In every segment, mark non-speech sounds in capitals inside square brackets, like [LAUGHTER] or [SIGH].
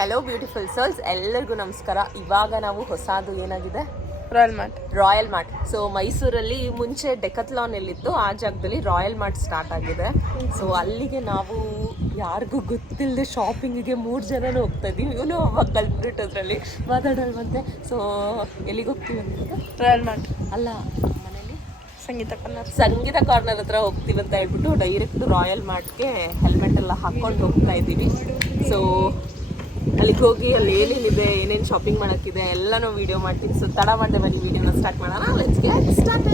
Hello beautiful souls ಎಲ್ಲರಿಗೂ ನಮಸ್ಕಾರ. ಇವಾಗ ನಾವು ಹೊಸದು ಏನಾಗಿದೆ? Royal Mart Royal Mart so ಮೈಸೂರಲ್ಲಿ ಮುಂಚೆ ಡೆಕತ್ಲಾನ್ ಎಲ್ಲಿತ್ತು ಆ ಜಾಗದಲ್ಲಿ ರಾಯಲ್ ಮಾರ್ಟ್ ಸ್ಟಾರ್ಟ್ ಆಗಿದೆ. ಸೊ ಅಲ್ಲಿಗೆ ನಾವು ಯಾರಿಗೂ ಗೊತ್ತಿಲ್ಲದೆ ಶಾಪಿಂಗಿಗೆ ಮೂರು ಜನನೂ ಹೋಗ್ತಾ ಇದ್ದೀವಿ. ಇವನು ಅವಾಗ ಕಲ್ತ್ಬಿಟ್ಟು ಅದರಲ್ಲಿ. ಮಾತಾಡಲ್ವಂತೆ. ಸೊ ಎಲ್ಲಿಗೆ ಹೋಗ್ತೀವಿ ಅಂತ? ರಾಯಲ್ ಮಾರ್ಟ್ ಅಲ್ಲ ಮನೇಲಿ ಸಂಗೀತ ಕಾರ್ನರ್ ಸಂಗೀತ ಕಾರ್ನರ್ ಹತ್ರ ಹೋಗ್ತೀವಿ ಅಂತ ಹೇಳ್ಬಿಟ್ಟು ಡೈರೆಕ್ಟ್ ರಾಯಲ್ ಮಾರ್ಟ್ಗೆ ಹೆಲ್ಮೆಟ್ ಎಲ್ಲ ಹಾಕೊಂಡು ಹೋಗ್ತಾ ಇದ್ದೀವಿ. ಸೊ ಅಲ್ಲಿಗೆ ಹೋಗಿ ಅಲ್ಲಿ ಏನೇನಿದೆ ಏನೇನು ಶಾಪಿಂಗ್ ಮಾಡೋಕ್ಕಿದೆ, ಎಲ್ಲನೂ ವೀಡಿಯೋ ಮಾಡ್ತೀನಿ. ಸೊ ತಡ ಮಾಡದೆ ಬನ್ನಿ ವಿಡಿಯೋನ ಸ್ಟಾರ್ಟ್ ಮಾಡೋಣ. ಲೆಟ್ಸ್ ಸ್ಟಾರ್ಟ್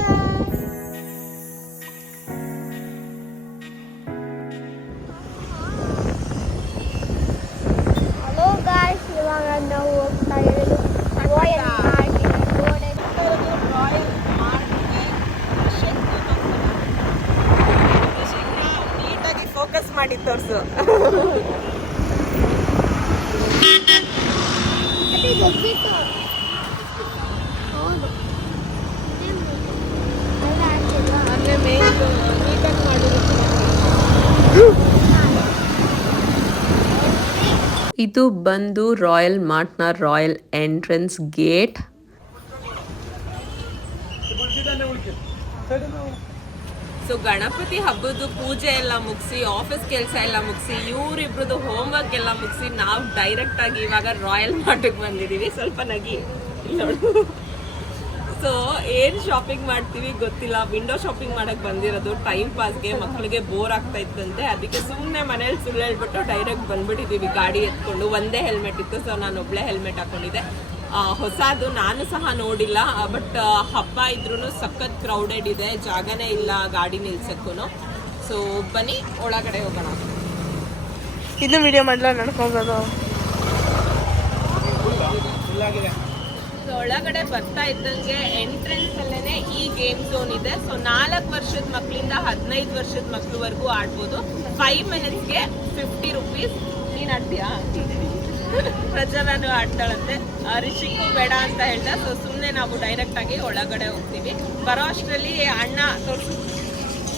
ಇದು ಬಂದು Royal ಮಾರ್ಟ್ನ Royal entrance gate. So Ganapati ಹಬ್ಬದ್ದು ಪೂಜೆ ಎಲ್ಲ ಮುಗಿಸಿ ಆಫೀಸ್ ಕೆಲಸ ಎಲ್ಲ ಮುಗಿಸಿ, ಇವರಿಬ್ರದ್ದು ಹೋಮ್ವರ್ಕ್ ಎಲ್ಲ ಮುಗಿಸಿ, ನಾವು ಡೈರೆಕ್ಟ್ ಆಗಿ ಇವಾಗ ರಾಯಲ್ ಮಾರ್ಟಿಗೆ ಬಂದಿದ್ದೀವಿ ಸ್ವಲ್ಪ ನಗಿ. ನೋಡು ಸೊ ಏನ್ ಶಾಪಿಂಗ್ ಮಾಡ್ತೀವಿ ಗೊತ್ತಿಲ್ಲ. ವಿಂಡೋ ಶಾಪಿಂಗ್ ಮಾಡಕ್ ಬಂದಿರೋದು ಟೈಮ್ ಪಾಸ್ಗೆ ಮಕ್ಕಳಿಗೆ ಬೋರ್ ಆಗ್ತಾ ಇತ್ತಂತೆ. ಅದಕ್ಕೆ ಸುಮ್ಮನೆ ಮನೇಲಿ ಸುಳ್ಳು ಹೇಳ್ಬಿಟ್ಟು ಡೈರೆಕ್ಟ್ ಬಂದ್ಬಿಟ್ಟಿದೀವಿ. ಗಾಡಿ ಎತ್ಕೊಂಡು ಒಂದೇ ಹೆಲ್ಮೆಟ್ ಇತ್ತು. ಸೊ ನಾನು ಒಬ್ಳೆ ಹೆಲ್ಮೆಟ್ ಹಾಕೊಂಡಿದ್ದೆ. ಹೊಸದು ನಾನು ಸಹ ನೋಡಿಲ್ಲ. ಬಟ್ ಹಬ್ಬ ಇದ್ರೂ ಸಖತ್ ಕ್ರೌಡೆಡ್ ಇದೆ. ಜಾಗನೇ ಇಲ್ಲ ಗಾಡಿ ನಿಲ್ಸಕ್ಕೂ ಸೊ ಬನ್ನಿ ಒಳಗಡೆ ಹೋಗೋಣ. ಇನ್ನು ವಿಡಿಯೋ ಮಾಡಲ? ನಡ್ಕೊಬೋದು ಒಳಗಡೆ ಬರ್ತಾ ಇದ್ದಂಗೆ ಎಂಟ್ರೆನ್ಸ್ ಅಲ್ಲೇನೆ ಈ ಗೇಮ್ ಝೋನ್ ಇದೆ. ಸೊ ನಾಲ್ಕು ವರ್ಷದ ಮಕ್ಕಳಿಂದ ಹದಿನೈದು ವರ್ಷದ ಮಕ್ಳವರೆಗೂ ಆಡ್ಬೋದು. ಫೈವ್ ಮಿನಿಟ್ಸ್ಗೆ ಫಿಫ್ಟಿ ರುಪೀಸ್ ನೀನ್ ಆಡ್ತೀಯಾ? ಪ್ರಜಾನು ಆಡ್ತಾಳಂತೆ. ಆ, ರಿಷಿಕು ಬೇಡ ಅಂತ ಹೇಳ್ತಾ ಸೊ ಸುಮ್ಮನೆ ನಾವು ಡೈರೆಕ್ಟ್ ಆಗಿ ಒಳಗಡೆ ಹೋಗ್ತೀವಿ. ಬರೋ ಅಷ್ಟರಲ್ಲಿ ಅಣ್ಣ ತೋರ್ಸು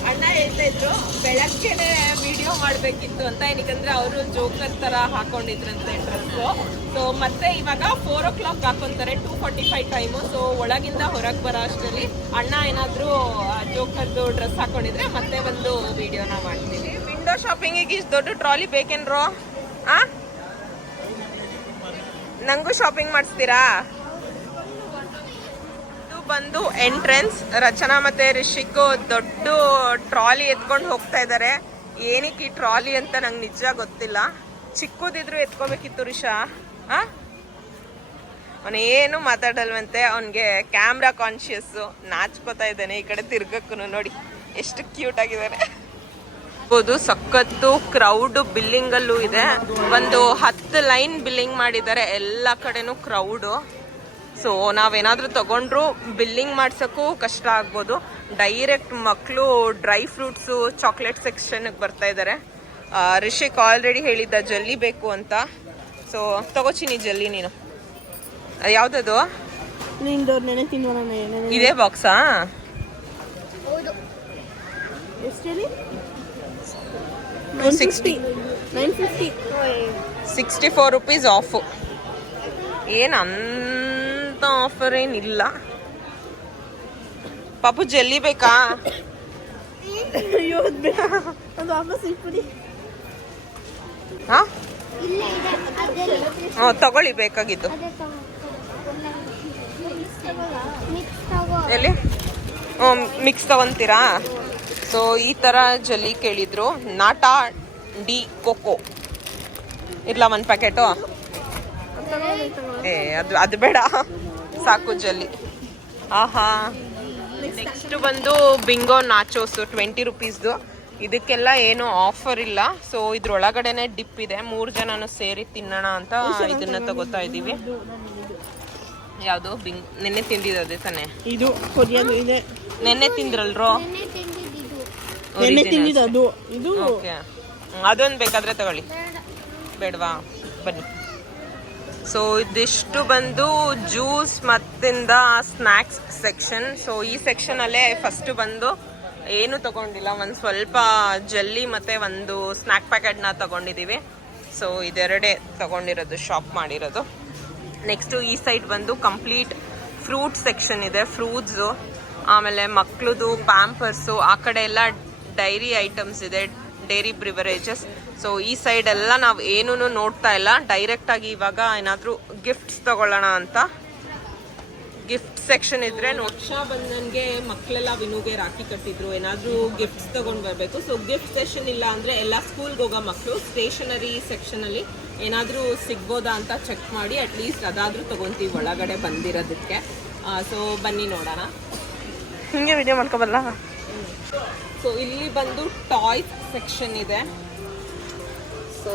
ಅಣ್ಣ ಹೇಳ್ತಾ ಇದ್ರು, ಬೆಳಗ್ಗೆನೆ ವಿಡಿಯೋ ಮಾಡ್ಬೇಕಿತ್ತು ಅಂತ. ಏನಕ್ಕಂದ್ರೆ ಅವರು ಜೋಕರ್ ತರ ಹಾಕೊಂಡಿದ್ರಂತೆ ಡ್ರೆಸ್ಸು ಸೊ ಮತ್ತೆ ಇವಾಗ four o'clock ಹಾಕೊಂತಾರೆ two forty five time so ಒಳಗಿಂದ ಹೊರಗೆ ಬರೋ ಅಷ್ಟರಲ್ಲಿ ಅಣ್ಣ ಏನಾದರೂ ಜೋಕರ್ದು ಡ್ರೆಸ್ ಹಾಕೊಂಡಿದ್ರೆ ಮತ್ತೆ ಒಂದು ವಿಡಿಯೋನ ಮಾಡ್ತೀವಿ. ವಿಂಡೋ ಶಾಪಿಂಗಿಗೆ ಇಷ್ಟು ದೊಡ್ಡ ಟ್ರಾಲಿ ಬೇಕೇನ್ರೋ? ಆ? ನಂಗೂ ಶಾಪಿಂಗ್ ಮಾಡಿಸ್ತೀರಾ? ಬಂದು ಎಂಟ್ರೆನ್ಸ್ ರಚನಾ ಮತ್ತೆ ರಿಷಿಕ್ ದೊಡ್ಡ ಟ್ರಾಲಿ ಎತ್ಕೊಂಡು ಹೋಗ್ತಾ ಇದ್ದಾರೆ ಏನಕ್ಕೆ ಈ ಟ್ರಾಲಿ ಅಂತ ನಂಗೆ ನಿಜ ಗೊತ್ತಿಲ್ಲ. ಚಿಕ್ಕದಿದ್ರು ಎತ್ಕೋಬೇಕಿತ್ತು ರಿಷಾ. ಆ? ಅವನೇನು ಮಾತಾಡಲ್ವಂತೆ, ಅವನಿಗೆ ಕ್ಯಾಮ್ರಾ ಕಾನ್ಶಿಯಸ್ಸು ನಾಚ್ಕೋತಾ ಇದ್ದಾನೆ ಈ ಕಡೆ ತಿರ್ಗಕ್ಕೂ ನೋಡಿ. ಎಷ್ಟು ಕ್ಯೂಟ್ ಆಗಿದ್ದಾರೆ ಹೌದು ಸಖತ್ತು ಕ್ರೌಡ್ ಬಿಲ್ಲಿಂಗ್ ಅಲ್ಲೂ ಇದೆ. ಒಂದು ಹತ್ತು ಲೈನ್ ಬಿಲ್ಲಿಂಗ್ ಮಾಡಿದ್ದಾರೆ, ಎಲ್ಲ ಕಡೆನೂ ಕ್ರೌಡು ಸೊ ನಾವೇನಾದರೂ ತಗೊಂಡ್ರು ಬಿಲ್ಲಿಂಗ್ ಮಾಡ್ಸೋಕ್ಕೂ ಕಷ್ಟ ಆಗ್ಬೋದು. ಡೈರೆಕ್ಟ್ ಮಕ್ಕಳು ಡ್ರೈ ಫ್ರೂಟ್ಸು ಚಾಕ್ಲೇಟ್ ಸೆಕ್ಷನ್ಗೆ ಬರ್ತಾ ಇದ್ದಾರೆ ರಿಷಿಕ್ ಆಲ್ರೆಡಿ ಹೇಳಿದ್ದ ಜಲ್ಲಿ ಬೇಕು ಅಂತ. ಸೊ ತಗೋಚಿನಿ ಜಲ್ಲಿ ನೀನು. ಯಾವುದದು? ಇದೇ ಬಾಕ್ಸಾ sixty sixty four rupees off ಏನು ಅಂತ ಆಫರ್ ಏನಿಲ್ಲ. ಪಾಪು ಜಲ್ಲಿ ಬೇಕಾ? ಹಾ ಇಲ್ಲೇ ತಗೊಳ್ಳಿ ಬೇಕಾಗಿತ್ತು ಎಲ್ಲಿ? ಹ್ಞೂ ಮಿಕ್ಸ್ ತಗೊಂತೀರಾ? ಸೊ ಈ ಥರ ಜಲ್ಲಿ ಕೇಳಿದ್ರು. Nata de coco. ಇರ್ಲ ಒಂದು ಪ್ಯಾಕೆಟು ಏ ಅದು ಅದು ಬೇಡ. ಸಾಕು ಜಲ್ಲಿ. ಆಹಾ. ನೆಕ್ಸ್ಟ್ ಬಂದು ಬಿಂಗೋ ನಾಚೋಸು ಟ್ವೆಂಟಿ ರುಪೀಸ್ದು ಇದಕ್ಕೆಲ್ಲ ಏನು ಆಫರ್ ಇಲ್ಲ. ಸೊ ಇದ್ರೊಳಗಡೆನೆ ಡಿಪ್ ಇದೆ. ಮೂರು ಜನನು ಸೇರಿ ತಿನ್ನೋಣ ಅಂತ ಇದನ್ನ ತಗೋತಾ ಇದ್ದೀವಿ ಯಾವುದು? ಬಿಂಗ್ ನೆನ್ನೆ ತಿಂದಿದ್ದು ತಾನೆ? ಇದು ಕೊರಿಯನ್ ಇದೆ. ನೆನ್ನೆ ತಿಂದ್ರಲ್ರೋ? ನೆನ್ನೆ ತಿಂದಿದ್ದು ನೆನ್ನೆ ತಿಂದಿದ್ದು ಅದು. ಇದು ಓಕೆ ಅದೊಂದು ಬೇಕಾದ್ರೆ ತಗೊಳ್ಳಿ. ಬೇಡವಾ? ಬನ್ನಿ. ಸೊ ಇದಿಷ್ಟು ಬಂದು ಜ್ಯೂಸ್ ಮತ್ತಿಂದ ಸ್ನ್ಯಾಕ್ಸ್ ಸೆಕ್ಷನ್ ಸೊ ಈ ಸೆಕ್ಷನ್ ಅಲ್ಲೇ ಫಸ್ಟ್ ಬಂದು ಏನು ತಗೊಂಡಿಲ್ಲ. ಒಂದು ಸ್ವಲ್ಪ ಜಲ್ಲಿ ಮತ್ತೆ ಒಂದು ಸ್ನ್ಯಾಕ್ ಪ್ಯಾಕೆಟ್ನ ತಗೊಂಡಿದ್ದೀವಿ ಸೊ ಇದೆರಡೇ ತಗೊಂಡಿರೋದು ಶಾಪ್ ಮಾಡಿರೋದು. ನೆಕ್ಸ್ಟು ಈ ಸೈಡ್ ಬಂದು ಕಂಪ್ಲೀಟ್ ಫ್ರೂಟ್ ಸೆಕ್ಷನ್ ಇದೆ ಫ್ರೂಟ್ಸು ಆಮೇಲೆ ಮಕ್ಳದು ಪ್ಯಾಂಪರ್ಸು ಆ ಕಡೆ ಎಲ್ಲ ಡೈರಿ ಐಟಮ್ಸ್ ಇದೆ ಡೈರಿ ಪ್ರಿವರೇಜಸ್ ಸೊ ಈ ಸೈಡ್ ಎಲ್ಲ ನಾವು ಏನೂ ನೋಡ್ತಾ ಇಲ್ಲ. ಡೈರೆಕ್ಟಾಗಿ ಇವಾಗ ಏನಾದರೂ ಗಿಫ್ಟ್ಸ್ ತಗೊಳ್ಳೋಣ ಅಂತ. ಗಿಫ್ಟ್ ಸೆಕ್ಷನ್ ಇದ್ರೆ ರಕ್ಷಾ ಬಂಧನ್ಗೆ ಮಕ್ಕಳೆಲ್ಲ ವಿನುಗೆ ರಾಖಿ ಕಟ್ಟಿದ್ರು. ಏನಾದರೂ ಗಿಫ್ಟ್ಸ್ ತಗೊಂಡ್ ಬರಬೇಕು. ಸೊ ಗಿಫ್ಟ್ ಸೆಷನ್ ಇಲ್ಲ ಅಂದ್ರೆ ಎಲ್ಲ ಸ್ಕೂಲ್ಗೆ ಹೋಗೋ ಮಕ್ಕಳು ಸ್ಟೇಷನರಿ ಸೆಕ್ಷನ್ ಅಲ್ಲಿ ಏನಾದ್ರೂ ಸಿಗ್ಬೋದಾ ಅಂತ ಚೆಕ್ ಮಾಡಿ ಅಟ್ಲೀಸ್ಟ್ ಅದಾದರೂ ತಗೊಂತೀವಿ ಒಳಗಡೆ ಬಂದಿರೋದಕ್ಕೆ. ಸೊ ಬನ್ನಿ ನೋಡೋಣ. ಹಿಂಗೆ ವಿಡಿಯೋ ಮಾಡ್ಕೋಬಲ್ಲ ಸೊ ಇಲ್ಲಿ ಬಂದು ಟಾಯ್ಸ್ ಸೆಕ್ಷನ್ ಇದೆ. ಸೊ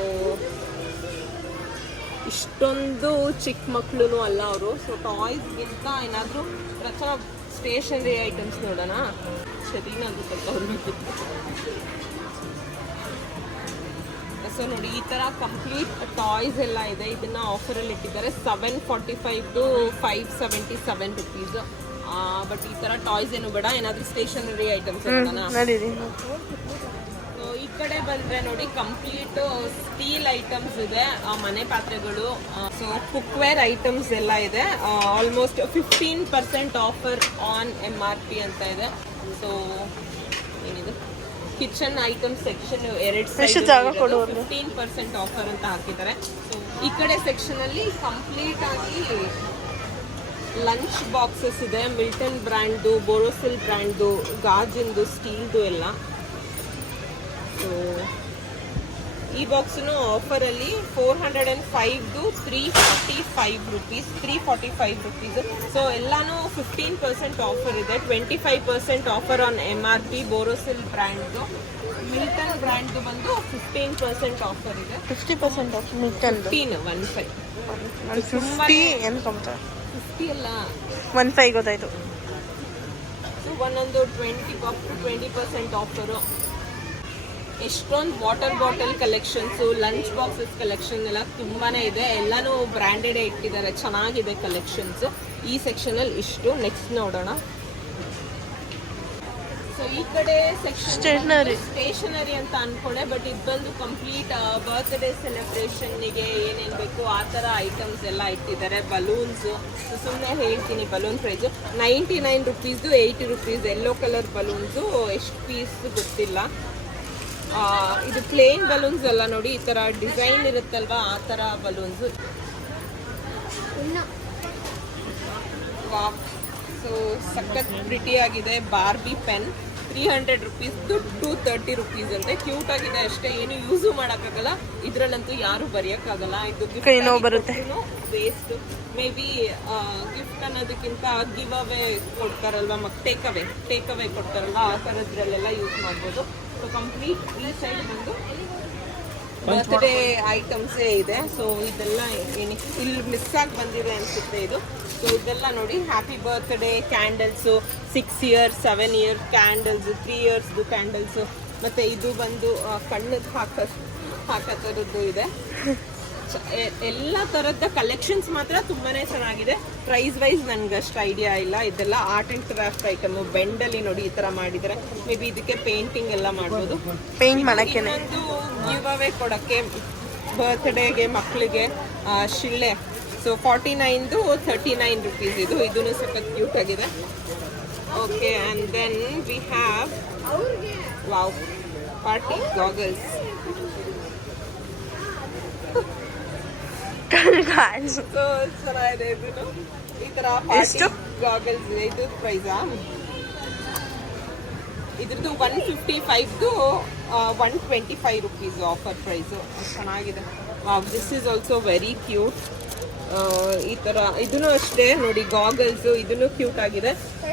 ಇಷ್ಟೊಂದು ಚಿಕ್ಕ ಮಕ್ಕಳು ಅಲ್ಲ ಅವರು. ಸೊ ಟಾಯ್ಸ್ಗಿಂತ ಏನಾದರೂ ರಚನಾ ಸ್ಟೇಷನರಿ ಐಟಮ್ಸ್ ನೋಡೋಣ? ಸರಿನಾದ್ರು ತಗೊಂಡ್ಬಿಟ್ಟಿತ್ತು ಸೊ ನೋಡಿ ಈ ಥರ ಕಂಪ್ಲೀಟ್ ಟಾಯ್ಸ್ ಎಲ್ಲ ಇದೆ. ಇದನ್ನ ಆಫರಲ್ಲಿ ಇಟ್ಟಿದ್ದಾರೆ. Seven forty ಫೈವ್ದು five seventy seven rupees but ಈ ಥರ ಟಾಯ್ಸ್ ಏನು ಬೇಡ. ಏನಾದರೂ ಸ್ಟೇಷನರಿ ಐಟಮ್ಸ್ ನೋಡೋಣ ಕಡೆ ಬಂದ್ರೆ ನೋಡಿ ಕಂಪ್ಲೀಟ್ ಸ್ಟೀಲ್ ಐಟಮ್ಸ್ ಇದೆ. ಮನೆ ಪಾತ್ರೆಗಳು ಸೊ ಕುಕ್ವೇರ್ ಐಟಮ್ಸ್ ಎಲ್ಲ ಇದೆ. Almost fifteen percent offer on M R P ಅಂತ ಇದೆ. ಸೊ ಏನಿದೆ? ಕಿಚನ್ ಐಟಮ್ ಸೆಕ್ಷನ್ ಎರಡು? ಫಿಫ್ಟೀನ್ ಪರ್ಸೆಂಟ್ ಆಫರ್ ಅಂತ ಹಾಕಿದ್ದಾರೆ. ಈ ಕಡೆ ಸೆಕ್ಷನ್ ಅಲ್ಲಿ ಕಂಪ್ಲೀಟ್ ಆಗಿ ಲಂಚ್ ಬಾಕ್ಸಸ್ ಇದೆ. ಮಿಲ್ಟನ್ ಬ್ರ್ಯಾಂಡ್ದು ಬೋರೋಸಿಲ್ ಬ್ರ್ಯಾಂಡ್ದು ಗಾಜಿಂದು ಸ್ಟೀಲ್ದು ಎಲ್ಲ. ಸೊ ಈ ಬಾಕ್ಸ್ನು ಆಫರಲ್ಲಿ four hundred and ಫೈವ್ದು three forty five rupees three forty five rupees so ಎಲ್ಲಾನು ಫಿಫ್ಟೀನ್ ಪರ್ಸೆಂಟ್ ಆಫರ್ ಇದೆ. Twenty five percent offer on M R P Borosil ಬ್ರ್ಯಾಂಡ್ದು Milton ಬ್ರ್ಯಾಂಡ್ದು ಬಂದು ಫಿಫ್ಟೀನ್ ಪರ್ಸೆಂಟ್ ಆಫರ್ ಇದೆ. Fifty percent off Milton fifteen one five fifty ಅನ್ಕೊಂತ fifty ಅಲ್ಲ. One five ಗೊತ್ತಾಯ್ತು. So ಒಂದೊಂದು twenty up to twenty percent offer ಎಷ್ಟೊಂದು water bottle collections lunch boxes collection ಎಲ್ಲ ತುಂಬಾನೇ ಇದೆ. ಎಲ್ಲನೂ ಬ್ರ್ಯಾಂಡೆಡ್ ಇಟ್ಟಿದ್ದಾರೆ. ಚೆನ್ನಾಗಿದೆ ಕಲೆಕ್ಷನ್ಸ್ ಈ ಸೆಕ್ಷನಲ್ಲಿ ಇಷ್ಟು. ನೆಕ್ಸ್ಟ್ ನೋಡೋಣ. ಸೊ ಈ ಕಡೆ ಸೆಕ್ಷನ್ ಸ್ಟೇಷನರಿ ಅಂತ ಅನ್ಕೊಂಡೆ ಬಟ್ ಇದು ಬಂದು ಕಂಪ್ಲೀಟ್ ಬರ್ತ್ಡೇ ಸೆಲೆಬ್ರೇಷನ್ಗೆ ಏನೇನು ಬೇಕು ಆ ಥರ ಐಟಮ್ಸ್ ಎಲ್ಲ ಇಟ್ಟಿದ್ದಾರೆ. ಬಲೂನ್ಸ್ ಸುಮ್ಮನೆ ಹೇಳ್ತೀನಿ balloon price ninety nine ರುಪೀಸ್ದು eighty rupees yellow colour balloons ಎಷ್ಟು ಪೀಸ್ ಗೊತ್ತಿಲ್ಲ. ಇದು ಪ್ಲೇನ್ ಬಲೂನ್ಸ್ ಎಲ್ಲ ನೋಡಿ ಈ ತರ ಡಿಸೈನ್ ಇರುತ್ತಲ್ವಾ ಆ ಥರ ಬಲೂನ್ಸು ಸೊ ಸಖತ್ ಪ್ರಿಟಿ ಆಗಿದೆ Barbie pen three hundred rupees two thirty rupees ಅಂತೆ. ಕ್ಯೂಟ್ ಆಗಿದೆ ಅಷ್ಟೇ ಏನು ಯೂಸು ಮಾಡೋಕ್ಕಾಗಲ್ಲ. ಇದ್ರಲ್ಲಂತೂ ಯಾರು ಬರೆಯೋಕ್ಕಾಗಲ್ಲ. ಇದು ಗಿಫ್ಟ್ ನೋವು ಬರುತ್ತೆ. ವೇಸ್ಟ್ ಮೇ ಬಿ ಗಿಫ್ಟ್ ಅನ್ನೋದಕ್ಕಿಂತ ಗಿವ್ ಅವೇ ಕೊಡ್ತಾರಲ್ವಾ ಮಕ್ ಟೇಕ್ ಅವೇ ಟೇಕ್ ಅವೇ ಕೊಡ್ತಾರಲ್ವ ಆ ಥರದ್ರಲ್ಲೆಲ್ಲ ಯೂಸ್ ಮಾಡ್ಬೋದು. ಸೊ ಕಂಪ್ಲೀಟ್ ಈ ಸೈಡ್ ಬಂದು ಬರ್ತ್ಡೇ ಐಟಮ್ಸೇ ಇದೆ. ಸೊ ಇದೆಲ್ಲ ಇಲ್ಲಿ ಮಿಸ್ ಆಗಿ ಬಂದಿದೆ ಅನ್ಸುತ್ತೆ ಇದು. ಸೊ ಇದೆಲ್ಲ ನೋಡಿ happy birthday candles six years seven year candles three ಇಯರ್ಸ್ದು candles ಮತ್ತು ಇದು ಬಂದು ಕಣ್ಣದ್ದು ಹಾಕ ಹಾಕೋ ಥರದ್ದು ಇದೆ. [LAUGHS] ಎಲ್ಲ ಥರದ ಕಲೆಕ್ಷನ್ಸ್ ಮಾತ್ರ ತುಂಬಾನೇ ಚೆನ್ನಾಗಿದೆ. ಪ್ರೈಸ್ ವೈಸ್ ನನ್ಗೆ ಅಷ್ಟು ಐಡಿಯಾ ಇಲ್ಲ. ಇದೆಲ್ಲ ಆರ್ಟ್ ಆ್ಯಂಡ್ ಕ್ರಾಫ್ಟ್ ಐಟಮ್ ಬೆಂಡಲ್ಲಿ ನೋಡಿ ಈ ಥರ ಮಾಡಿದರೆ ಮೇ ಬಿ ಇದಕ್ಕೆ ಪೇಂಟಿಂಗ್ ಎಲ್ಲ ಮಾಡ್ಬೋದು. ಪೇಂಟ್ ಮಾಡಕ್ಕೆ ಗಿವ್ ಅವೇ ಕೊಡಕ್ಕೆ ಬರ್ತ್ಡೇಗೆ ಮಕ್ಕಳಿಗೆ ಶಿಳ್ಳೆ ಸೊ ಫಾರ್ಟಿ ನೈನ್ದು ತರ್ಟಿ ನೈನ್ ರುಪೀಸ್ ಇದು. ಇದೂ ಸ್ವಲ್ಪ ಕ್ಯೂಟ್ ಆಗಿದೆ. Okay and then we have wow party goggles so ಚೆನ್ನಾಗಿದೆ ಇದು ಈ ತರ ಎಷ್ಟು? ಗಾಗಲ್ಸ್ ಇದೆ. ಇದು ಪ್ರೈಸಾ ಇದ್ರದ್ದು one fifty ಫೈವ್ದು one twenty five rupees offer price ಚೆನ್ನಾಗಿದೆ. This is also very cute ಈ ಥರ ಇದನ್ನು ಅಷ್ಟೇ ನೋಡಿ ಗಾಗಲ್ಸು ಇದನ್ನು ಕ್ಯೂಟ್ ಆಗಿದೆ.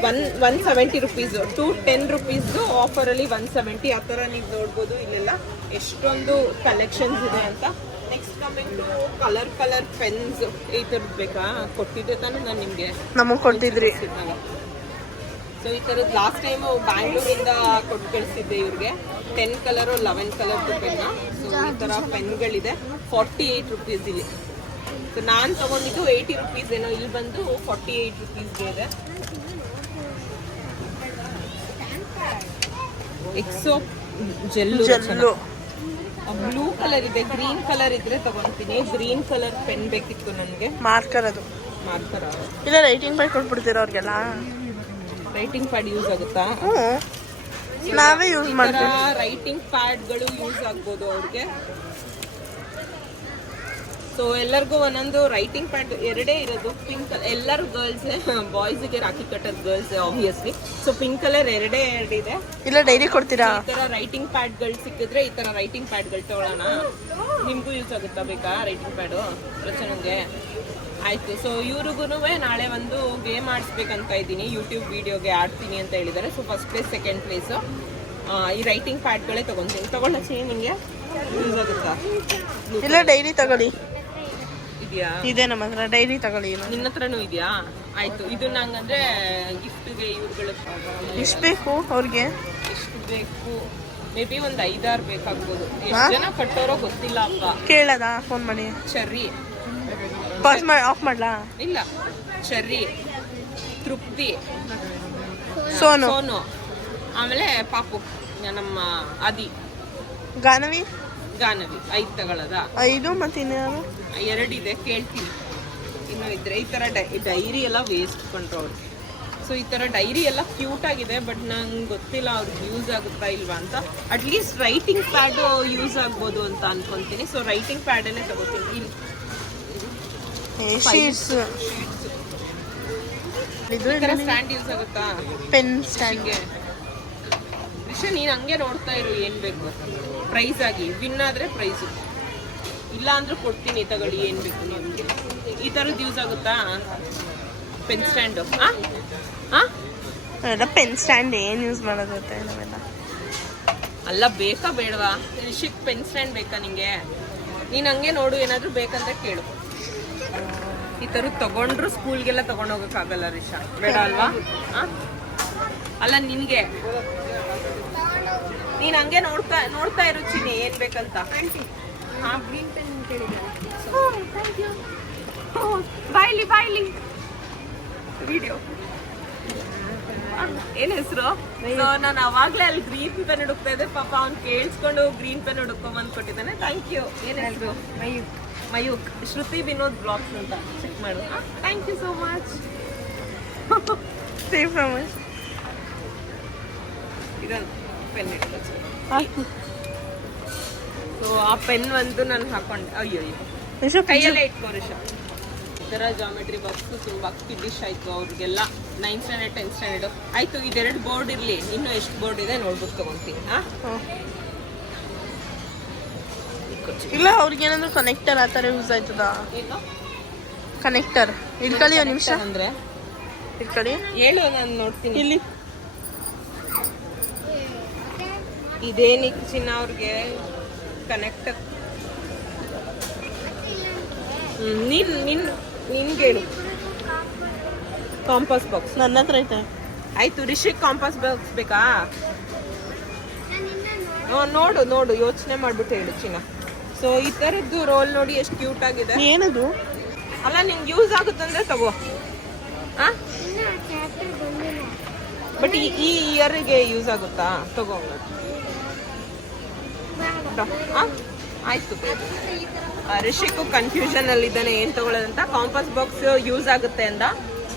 One one seventy rupees two ten ರುಪೀಸ್ದು ಆಫರಲ್ಲಿ ಒನ್ ಸೆವೆಂಟಿ ಆ ಥರ ನೀವು ನೋಡ್ಬೋದು ಇಲ್ಲೆಲ್ಲ. ಎಷ್ಟೊಂದು ಕಲೆಕ್ಷನ್ಸ್ ಇದೆ ಅಂತ. ನೆಕ್ಸ್ಟ್ ಕಲರ್ ಕಲರ್ ಪೆನ್ಸ್ ಈ ಥರದ್ದು ಬೇಕಾ? ಕೊಟ್ಟಿದ್ದೆ ತಾನೇ ನಾನು ನಿಮಗೆ. ನಮಗೆ ಕೊಟ್ಟಿದ್ರಿ. ಸೊ ಈ ಥರದ್ದು ಲಾಸ್ಟ್ ಟೈಮು ಬ್ಯಾಂಗ್ಳೂರಿಂದ ಕೊಟ್ಟು ಕಳಿಸಿದ್ದೆ ಇವ್ರಿಗೆ. ಟೆನ್ ಕಲರು ಲೆವೆನ್ ಕಲರ್ ಪೆನ್ನ ಸೊ ಈ ಥರ ಪೆನ್ಗಳಿದೆ ಫಾರ್ಟಿ ಏಯ್ಟ್ ರುಪೀಸ್ ಇಲ್ಲಿ. ಸೊ ನಾನು ತಗೊಂಡಿದ್ದು ಏಯ್ಟಿ ರುಪೀಸ್ ಏನೋ. ಇಲ್ಲಿ ಬಂದು ಫಾರ್ಟಿ ಏಯ್ಟ್ ರುಪೀಸ್ಗೆ ಇದೆ. ಎಕ್ಸೋ ಜೆಲ್ಲು ಜಲ್ಲು ಬ್ಲೂ ಕಲರ್ ಇದೆ ಗ್ರೀನ್ ಕಲರ್ ಇದ್ರೆ ತಗೊಂತೀನಿ. ಗ್ರೀನ್ ಕಲರ್ ಪೆನ್ ಬೇಕಿತ್ತು ನನಗೆ. ಮಾರ್ಕರ್ ಅದು. ಮಾರ್ಕರ್? ಇಲ್ಲ ರೈಟಿಂಗ್ ಪ್ಯಾಡ್ ಕೊಟ್ಬಿಡ್ತೀರ ಅವ್ರಿಗೆಲ್ಲ ರೈಟಿಂಗ್ ಪ್ಯಾಡ್ ಯೂಸ್ ಆಗುತ್ತಾ ನಾವೇ ಯೂಸ್ ಮಾಡ್ತೀವಿ. ರೈಟಿಂಗ್ ಪ್ಯಾಡ್ಗಳು ಯೂಸ್ ಆಗ್ಬೋದು ಅವ್ರಿಗೆ. ಸೊ ಎಲ್ಲರಿಗೂ ಒಂದೊಂದು ರೈಟಿಂಗ್ ಪ್ಯಾಡ್ ಎರಡೇ ಇರೋದು. ಪಿಂಕ್ ಎಲ್ಲರೂ ಗರ್ಲ್ಸ್ ಬಾಯ್ಸ್ಗೆ ರಾಖಿ ಕಟ್ಟೋದು girls obviously so pink colour ಎರಡೇ ಎರಡಿದೆ ಇಲ್ಲ ಡೈರಿ ಕೊಡ್ತೀರಾ? ಈ ತರ ರೈಟಿಂಗ್ ಪ್ಯಾಡ್ಗಳು ಸಿಕ್ಕಿದ್ರೆ ಈ ತರ ರೈಟಿಂಗ್ ಪ್ಯಾಡ್ಗಳು ತಗೊಳ್ಳೋಣ ನಿಮ್ಗೂ ಯೂಸ್ ಆಗುತ್ತಾ ಬೇಕಾ ರೈಟಿಂಗ್ ಪ್ಯಾಡು ರಚನೆಗೆ? ಆಯ್ತು. ಸೊ ಇವ್ರಿಗೂ ನಾಳೆ ಒಂದು ಗೇಮ್ ಆಡಿಸ್ಬೇಕಂತ ಇದ್ದೀನಿ. ಯೂಟ್ಯೂಬ್ ವಿಡಿಯೋಗೆ ಆಡ್ತೀನಿ ಅಂತ ಹೇಳಿದ್ದಾರೆ. So first place second place ಈ ರೈಟಿಂಗ್ ಪ್ಯಾಡ್ಗಳೇ ತಗೊಂತೀನಿ ತಗೊಳ್ಳಚ್ಚಿ ನಿಮಗೆ? ಯೂಸ್ ಆಗುತ್ತಾ? ಇಲ್ಲ ಡೈರಿ ತಗೊಳ್ಳಿ. ಇದೆಯಾ? ಇದೆ ನಮ್ಮ ಹತ್ರ ಡೈರಿ ತಗೊಳ್ಳಿ ನಿನ್ನ ಹತ್ರನೂ ಇದೆಯಾ? ಆಯ್ತು ಇದು ನಂಗಂದ್ರೆ ಗಿಫ್ಟ್ಗೆ ಇವ್ರುಗಳು ಎಷ್ಟು ಬೇಕು ಅವ್ರಿಗೆ? ಎಷ್ಟು ಬೇಕು? ಮೇ ಬಿ ಒಂದು ಐದಾರು ಬೇಕಾಗ್ಬೋದು. ಹಾ? ಎಷ್ಟು ಜನ ಕಟ್ಟೋರೋ ಗೊತ್ತಿಲ್ಲ ಅಪ್ಪ. ಕೇಳದ ಫೋನ್ ಮಾಡಿ. ಚರ್ರಿ. ಪಾಸ್ ಮಾಡಿ ಆಫ್ ಮಾಡ್ಲಾ? ಇಲ್ಲ ಚರ್ರಿ ತೃಪ್ತಿ ಸೋನು. ಸೋನು. ಆಮೇಲೆ ಪಾಪು ನಮ್ಮ ಆದಿ. ಗಾನವಿ? ಗಾನವಿ ಐದು ತಗೊಳ್ಳೋದ ಐದು ಮತ್ತೆ ಇನ್ಯಾರು ಎರಡಿದೆ ಕೇಳ್ತೀನಿ. ಇನ್ನು ಇದ್ರೆ ಈ ಥರ ಡೈ ಡೈರಿ ಎಲ್ಲ ವೇಸ್ಟ್ ಕೊಂಡ್ರು ಅವ್ರಿಗೆ ಸೊ ಈ ಥರ ಡೈರಿ ಎಲ್ಲ ಕ್ಯೂಟ್ ಆಗಿದೆ ಬಟ್ ನಂಗೆ ಗೊತ್ತಿಲ್ಲ ಅವ್ರಿಗೆ ಯೂಸ್ ಆಗುತ್ತಾ ಇಲ್ವಾ ಅಂತ. ಅಟ್ಲೀಸ್ಟ್ ರೈಟಿಂಗ್ ಪ್ಯಾಡು ಯೂಸ್ ಆಗ್ಬೋದು ಅಂತ ಅನ್ಕೊಂತೀನಿ. ಸೊ ರೈಟಿಂಗ್ ಪ್ಯಾಡನ್ನೇ ತಗೋತೀನಿ. ಇಲ್ಲಿ. ಸ್ಟ್ಯಾಂಡ್ ಯೂಸ್ ಆಗುತ್ತಾ? ಪೆನ್ ಸ್ಟ್ಯಾಂಡ್ ವಿಷಯ ನೀನ್ ಹಂಗೆ ನೋಡ್ತಾ ಇರು ಏನ್ ಬೇಕು? ಪ್ರೈಸ್ ಆಗಿ ವಿನ್ ಆದ್ರೆ ಪ್ರೈಸು ಇಲ್ಲ ಅಂದ್ರೆ ಕೊಡ್ತೀನಿ ತಗೊಳ್ಳಿ ಏನ್ ಬೇಕು ನಿಮಗೆ? ಈ ತರದ್ ಯೂಸ್ ಆಗುತ್ತಾ? ಪೆನ್ ಸ್ಟ್ಯಾಂಡು ಎಲ್ಲ ಪೆನ್ ಸ್ಟ್ಯಾಂಡ್ ಏನು ಯೂಸ್ ಮಾಡೋದು ನಾವೆಲ್ಲ? ಅಲ್ಲ ಬೇಕಾ ಬೇಡವಾ? ರಿಷಿಕ್ ಪೆನ್ ಸ್ಟ್ಯಾಂಡ್ ಬೇಕಾ ನಿಂಗೆ? ನೀನ್ ಹಂಗೆ ನೋಡು ಏನಾದ್ರೂ ಬೇಕಂತ ಕೇಳು. ಈ ತರ ತಗೊಂಡ್ರು ಸ್ಕೂಲ್ಗೆಲ್ಲ ತಗೊಂಡೋಗಕ್ ಆಗಲ್ಲ ರಿಷಾ. ಬೇಡ ಅಲ್ವಾ? ಅಲ್ಲ ನಿನ್ಗೆ. ನೀನ್ ಹಂಗೆ ನೋಡ್ತಾ ನೋಡ್ತಾ ಇರು ಚಿನ್ನಿ ಏನ್ ಬೇಕಂತ. ಬಾಯ್ಲಿ ಬಾಯ್ಲಿ ವಿಡಿಯೋ ಏನ್ ಹೆಸರು? ಸೊ ನಾನು ಅವಾಗ್ಲೇ ಅಲ್ಲಿ ಗ್ರೀನ್ ಪೆನ್ ಹುಡುಕ್ತಾ ಇದ್ದೆ. ಪಾಪ ಅವ್ನು ಕೇಳಿಸ್ಕೊಂಡು ಗ್ರೀನ್ ಪೆನ್ ಹುಡುಕೊಂಡ್ ಬಂದ್ ಕೊಟ್ಟಿದ್ದಾನೆ. ಥ್ಯಾಂಕ್ ಯು ಏನ್ ಹೆಸರು? ಮಯೂಕ್ ಮಯೂಕ್ ಶ್ರುತಿ ವಿನೋದ್ ಬ್ಲಾಗ್ಸ್ ಅಂತ ಚೆಕ್ ಮಾಡು. Thank you so much safe ಇದನ್ನು ಪೆನ್ ಇಟ್ಕೊಳ್ಳಿ ಸೊ ಆ ಪೆನ್ ಒಂದು ನಾನು ಹಾಕೊಂಡೆ. ಅಯ್ಯೋ ಅಯ್ಯೋ. ಕೈಯಲ್ಲೇ ಇಟ್ಕೋ ರಿಷಬ್. ಈ ಥರ ಜಾಮೆಟ್ರಿ ಬಾಕ್ಸ್ ತುಂಬ ಫಿನಿಶ್ ಆಯಿತು ಅವ್ರಿಗೆಲ್ಲ. ನೈನ್ತ್ ಸ್ಟ್ಯಾಂಡರ್ಡ್ ಟೆನ್ ಸ್ಟ್ಯಾಂಡರ್ಡು ಆಯಿತು ಇದೆರಡು ಬೋರ್ಡ್ ಇರಲಿ. ಇನ್ನೂ ಎಷ್ಟು ಬೋರ್ಡ್ ಇದೆ ನೋಡ್ಬಿಟ್ಟು ತೊಗೊಳ್ತೀನಿ ಹಾಂ. ಇಲ್ಲ ಅವ್ರಿಗೆ ಏನಾದ್ರು ಕನೆಕ್ಟರ್ ಆ ಥರ ಯೂಸ್ ಆಯ್ತದ? ಕನೆಕ್ಟರ್ ಇಟ್ಕೊಳ್ಳಿ ಒಂದು ನಿಮಿಷ? ಅಂದರೆ? ಇಟ್ಕೊಳ್ಳಿ. ಹೇಳು ನಾನು ನೋಡ್ತೀನಿ. ಇಲ್ಲಿ. ಇದೇನಿಕ್ಕೆ ಚಿನ್ನ ಅವ್ರಿಗೆ ಕನೆಕ್ಟ್ ನಿನ್ ನಿನ್ ನಿನ್ಗೆ ಹೇಳು. ಕಾಂಪಾಸ್ ಬಾಕ್ಸ್ ನನ್ನ ಹತ್ರ ಐತೆ. ಆಯ್ತು ರಿಷಿಕ್ ಕಾಂಪಾಸ್ ಬಾಕ್ಸ್ ಬೇಕಾ? ನೋಡು ನೋಡು ಯೋಚನೆ ಮಾಡ್ಬಿಟ್ಟು ಹೇಳು ಚಿನ್ನ. ಸೊ ಈ ಥರದ್ದು ರೋಲ್ ನೋಡಿ ಎಷ್ಟು ಕ್ಯೂಟ್ ಆಗಿದೆ. ಏನದು? ಅಲ್ಲ ನಿಂಗೆ ಯೂಸ್ ಆಗುತ್ತಂದ್ರೆ ತಗೋ. ಆ? ಬಟ್ ಈ ಇಯರ್ಗೆ ಯೂಸ್ ಆಗುತ್ತಾ? ತಗೋ? ಆಯ್ತು. ಆ, ರಿಷಿಕು ಕನ್ಫ್ಯೂಷನ್ ಅಲ್ಲಿ ಇದ್ದಾನೆ ಏನ್ ತಗೊಳ್ಳೋದಂತ ಕಾಂಪಸ್ ಬಾಕ್ಸ್ ಯೂಸ್ ಆಗುತ್ತೆ ಅಂದ.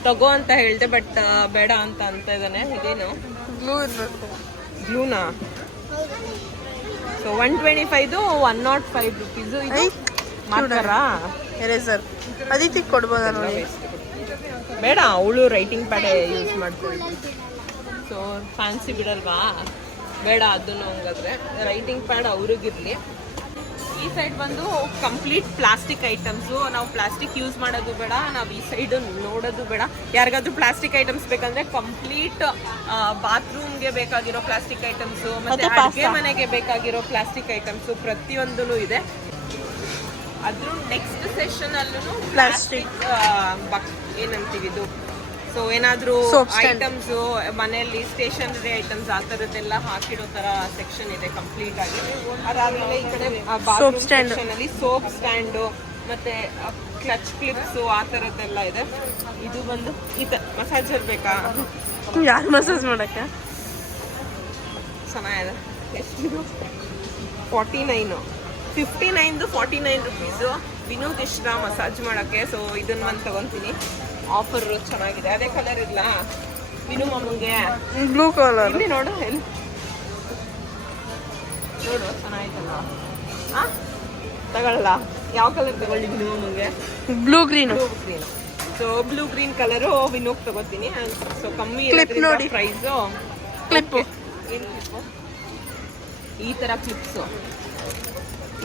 ತಗೋ ಅಂತ ಹೇಳಿದೆ ಬಟ್ ಬೇಡ ಅಂತ ಅಂತ ಇದ್ದಾನೆ ಇದೇನು? ಗ್ಲೂ ಇರಬೇಕು. ಬ್ಲೂನಾ ಸೊ ಒನ್ ಟ್ವೆಂಟಿ ಫೈವ್ದು ಒನ್ ನಾಟ್ ಫೈವ್ ರುಪೀಸು ಇದು ಮಾಡ್ತಾರ ಎರೇಸರ್ ಅದಕ್ಕೆ ಕೊಡ್ಬೋದ ನೋಡಿ? ಬೇಡ ಅವಳು ರೈಟಿಂಗ್ ಪ್ಯಾಡ್ ಯೂಸ್ ಮಾಡ್ಕೊಳ್ಳಿ ಸೊ ಫ್ಯಾನ್ಸಿ ಬಿಡಲ್ವಾ? ಬೇಡ ಅದನ್ನು ಹಂಗಾದ್ರೆ. ರೈಟಿಂಗ್ ಪ್ಯಾಡ್ ಅವ್ರಿಗಿರ್ಲಿ. ಈ ಸೈಡ್ ಬಂದು ಕಂಪ್ಲೀಟ್ ಪ್ಲಾಸ್ಟಿಕ್ ಐಟಮ್ಸು ನಾವು ಪ್ಲಾಸ್ಟಿಕ್ ಯೂಸ್ ಮಾಡೋದು ಬೇಡ ನಾವು ಈ ಸೈಡ್ ನೋಡೋದು ಬೇಡ. ಯಾರಿಗಾದ್ರೂ ಪ್ಲಾಸ್ಟಿಕ್ ಐಟಮ್ಸ್ ಬೇಕಂದ್ರೆ ಕಂಪ್ಲೀಟ್ ಬಾತ್ರೂಮ್ಗೆ ಬೇಕಾಗಿರೋ ಪ್ಲಾಸ್ಟಿಕ್ ಐಟಮ್ಸು ಮತ್ತೆ ಅಡುಗೆ ಮನೆಗೆ ಬೇಕಾಗಿರೋ ಪ್ಲಾಸ್ಟಿಕ್ ಐಟಮ್ಸು ಪ್ರತಿಯೊಂದೂ ಇದೆ. ಅದ್ರ ನೆಕ್ಸ್ಟ್ ಸೆಷನ್ ಅಲ್ಲೂ ಪ್ಲಾಸ್ಟಿಕ್ ಏನಂತೀವಿ ಇದು? ಸೊ ಏನಾದ್ರೂ. ಐಟಮ್ಸ್ ಮನೆಯಲ್ಲಿ ಸ್ಟೇಷನರಿ ಐಟಮ್ಸ್ ಆ ತರದ್ದೆಲ್ಲ ಹಾಕಿರೋ ತರ ಸೆಕ್ಷನ್ ಇದೆ ಕಂಪ್ಲೀಟ್ ಆಗಿ. ಅದಾದ್ಮೇಲೆ ಈ ಕಡೆ ಸೋಪ್ ಸ್ಟ್ಯಾಂಡ್ ಸೆಕ್ಷನ್ ಅಲ್ಲಿ ಸೋಪ್ ಸ್ಟ್ಯಾಂಡ್ ಮತ್ತೆ ಕ್ಲಚ್ ಕ್ಲಿಪ್ಸ್ ಆ ತರದ್ದೆಲ್ಲ ಇದೆ. ಇದು ಬಂದು ಈ ಮಸಾಜ್ ಮಸಾಜರ್ ಬೇಕಾ ಯಾರು ಮಸಾಜ್ ಮಾಡಕ್ಕೆ? ಚೆನ್ನಾಗಿದೆ ಎಷ್ಟಿದು? Forty nine. ಫಿಫ್ಟಿ ನೈನ್ದು ಫಾರ್ಟಿ ನೈನ್ ರುಪೀಸು. ವಿನೋದ್ ಇಷ್ಟ ಮಸಾಜ್ ಮಾಡೋಕ್ಕೆ ಸೊ ಇದನ್ನ ಒಂದು ತಗೊಂತೀನಿ. ಆಫರ್ ಚೆನ್ನಾಗಿದೆ. ಅದೇ ಕಲರ್ ಇಲ್ಲ. ಇನ್ನು ಮಮ್ಮಂಗೆ ಬ್ಲೂ ಕಲರ್ ಇಲ್ಲಿ ನೋಡು ಎಲ್ಲಿ? ನೋಡು ಚೆನ್ನಾಗಿತ್ತಲ್ಲ. ಆ? ತಗೊಳ್ಳಲ್ಲ ಯಾವ ಕಲರ್ ತಗೊಳ್ಳಿ ಮಮ್ಮಂಗೆ blue green blue green so blue green colour ವಿನೋಗ್ ತಗೋತೀನಿ. ಸೊ ಕಮ್ಮಿ ನೋಡಿ. ಪ್ರೈಸು ಕ್ಲಿಪ್ಪು ಏನು ಕ್ಲಿಪ್ಪು ಈ ಥರ ಕ್ಲಿಪ್ಸು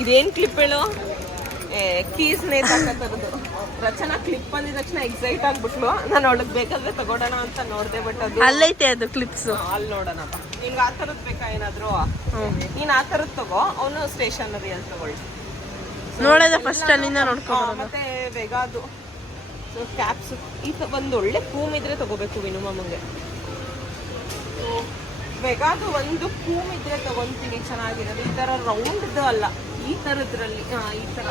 ಇದೇನು ಕ್ಲಿಪ್ ಹೇಳು? ಏ ಕೀಸ್ ನೇತಾಕತ್ತರದು ರಚನಾ ಕ್ಲಿಪ್ ಬಂದಿದ ತಕ್ಷಣ ಎಕ್ಸೈಟ್ ಆಗ್ಬಿಟ್ಲು. ನಾನು ಅವಳಿಗೆ ಬೇಕಾದ್ರೆ ತಗೊಳೋಣ ಅಂತ ನೋಡಿದೆ ಬಟ್ ಅದು ಅಲ್ಲೈತೆ ಅದು ಕ್ಲಿಪ್ಸ್ ಅಲ್ಲಿ ನೋಡೋಣ ಬಾ. ನಿಂಗೆ ಆ ಥರದ್ದು ಬೇಕಾ ಏನಾದರೂ? ನೀನು ಆ ಥರದ್ದು ತಗೋ ಅವನು ಸ್ಟೇಷನರಿ ಅಲ್ಲಿ ತಗೊಳ್ಳಿ. ನೋಡೋದ ಫಸ್ಟ್ ಅಲ್ಲಿಂದ ನೋಡ್ಕೊಂಡು ಮತ್ತೆ ವೆಗಾದು ಸೊ ಕ್ಯಾಪ್ಸ್ ಈ ತ ಒಂದು ಒಳ್ಳೆ ಕೂಮ್ ಇದ್ರೆ ತಗೋಬೇಕು ವಿನು ಮಾಮಂಗೆ ಬೇಗ ಅದು ಒಂದು ಕೂಮ್ ಇದ್ರೆ ತಗೊಂತೀನಿ ಚೆನ್ನಾಗಿರೋದು ಈ ಥರ ರೌಂಡ್ದು ಅಲ್ಲ. ಈ ಥರದ್ರಲ್ಲಿ ಹಾ ಈ ಥರ